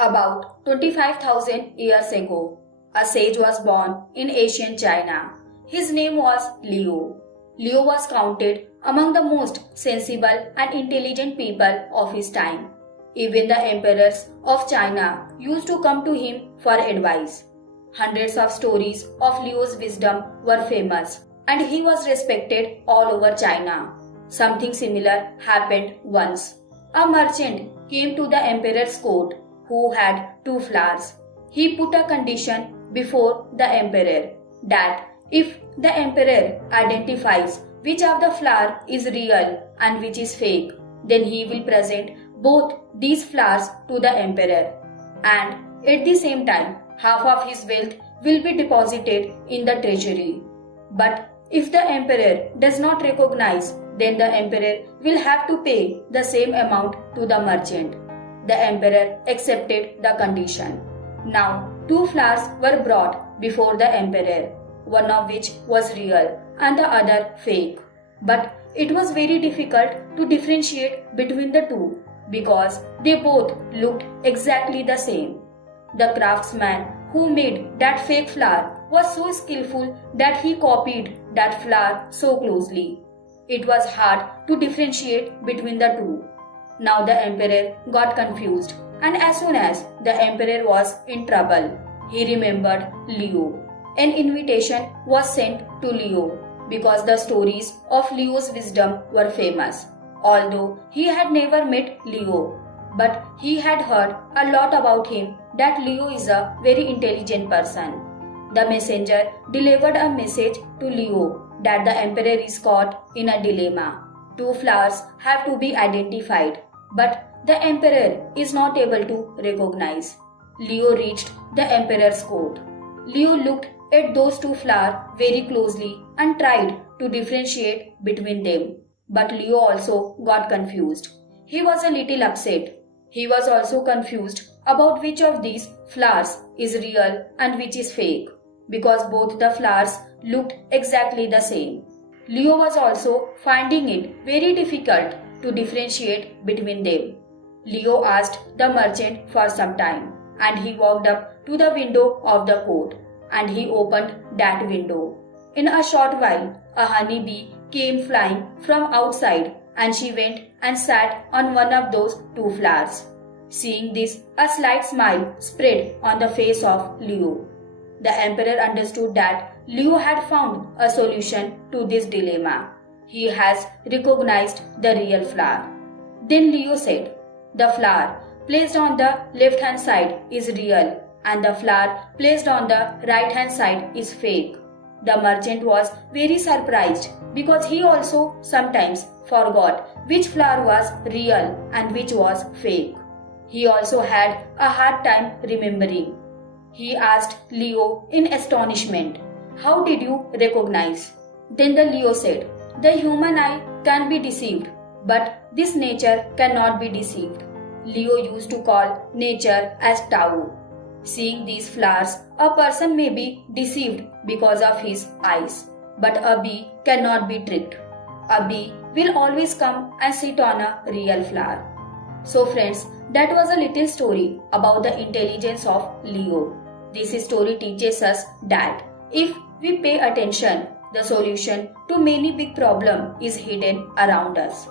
About 25,000 years ago, a sage was born in ancient China. His name was Liu. Liu was counted among the most sensible and intelligent people of his time. Even the emperors of China used to come to him for advice. Hundreds of stories of Liu's wisdom were famous, and he was respected all over China. Something similar happened once. A merchant came to the emperor's court who had two flowers. He put a condition before the emperor that if the emperor identifies which of the flower is real and which is fake, then he will present both these flowers to the emperor, and at the same time half of his wealth will be deposited in the treasury. But if the emperor does not recognize, then the emperor will have to pay the same amount to the merchant. The emperor accepted the condition. Now, two flowers were brought before the emperor, one of which was real and the other fake. But it was very difficult to differentiate between the two because they both looked exactly the same. The craftsman who made that fake flower was so skillful that he copied that flower so closely. It was hard to differentiate between the two. Now the emperor got confused, and as soon as the emperor was in trouble, he remembered Liu. An invitation was sent to Liu because the stories of Liu's wisdom were famous. Although he had never met Liu, but he had heard a lot about him that Liu is a very intelligent person. The messenger delivered a message to Liu that the emperor is caught in a dilemma. Two flowers have to be identified, but the emperor is not able to recognize. Liu reached the emperor's court. Liu looked at those two flowers very closely and tried to differentiate between them. But Liu also got confused. He was a little upset. He was also confused about which of these flowers is real and which is fake, because both the flowers looked exactly the same. Liu was also finding it very difficult to differentiate between them. Liu asked the merchant for some time, and he walked up to the window of the court, and he opened that window. In a short while, a honey bee came flying from outside, and she went and sat on one of those two flowers. Seeing this, a slight smile spread on the face of Liu. The emperor understood that Liu had found a solution to this dilemma. He has recognized the real flower. Then Liu said, "The flower placed on the left-hand side is real and the flower placed on the right-hand side is fake." The merchant was very surprised because he also sometimes forgot which flower was real and which was fake. He also had a hard time remembering. He asked Liu in astonishment, "How did you recognize?" Then the Liu said, "The human eye can be deceived, but this nature cannot be deceived." Liu used to call nature as Tao. Seeing these flowers, a person may be deceived because of his eyes, but a bee cannot be tricked. A bee will always come and sit on a real flower. So friends, that was a little story about the intelligence of Liu. This story teaches us that if we pay attention, the solution to many big problems is hidden around us.